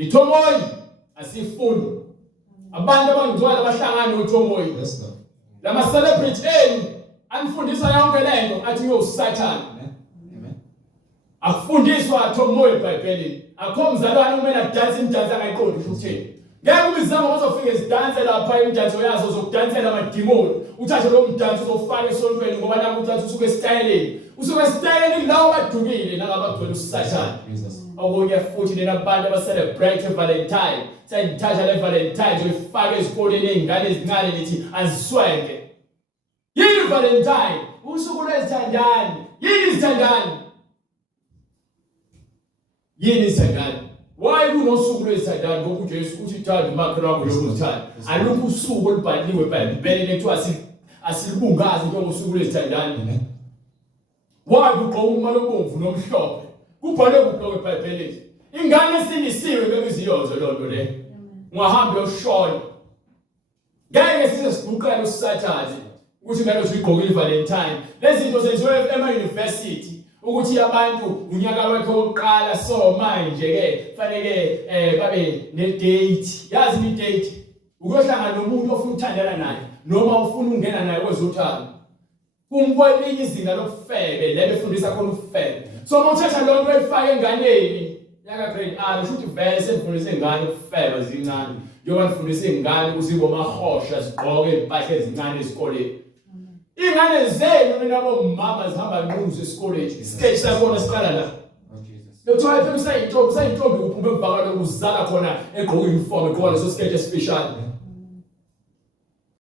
ithomoyi asifuni abantu abangcwele abahlangana nothomoyi lama celebrity anifundisa yonke lento athi uyosathana akufundiswa thomoyi eBhayibhelini akho mzalwane kumele adanse imidanso angayiqondi ukuthi uthini ngeke ubizama uzofika izidanse lapha imidanso yazo zokudansela amadimoni uthathe lo mdanso uzofaka esontweni ngoba naku uthatha usuke esitayeleni lawo badukile nangabagcwele usathana okunye futhi nina abantu abacelebrate iValentine sendithatha le Valentines uyifaka ezikoleni ezingane ezincane lithi aziswenge yini Valentine usuku lwezithandani yini izithandani yini izithandani why kunosuku lwezithandani ngoba uJesu uthi thanda umakhelwane wakho lokuthanda alukho usuku olubhaliwe eBhayibhelini ekuthiwa asilibungazi njengosuku lwezithandani why kuqoqa umbala obomvu nomhlophe kubhalwe kuqoqa eBhayibhelini ingane esinisiwe bebiziyozo lonto le ngahamba yoshona ngeke size siguqele usathathi ukuthi ngalo sigqoke iValentine lezi zinto zenziwe ema-university ukuthi abantu unyaka wakhe wokuqala so manje ke fanele babe ne-date yazi i-date ukuyohlangana nomuntu ofuna ukuthandana naye noma ufuna ukungena naye kwezothando kumkwelinye izinga lokufebe le befundisa khona ukufebe so mawuthatha lonto oyifake enganeni yaka grade R usho ukuthi vele semfundisa ingane ukufeba zincane njengoba nifundisa ingane ukuthi ngomahosha zigqoke impahla ezincane esikoleni ingane zenu nabo mama zihamba nqumuzo esikoleni stage sakhona siqala la lokuthiwa phela sayintombi uphume ebhakala ukuzala khona egqoka uniform egqoka leso stage especial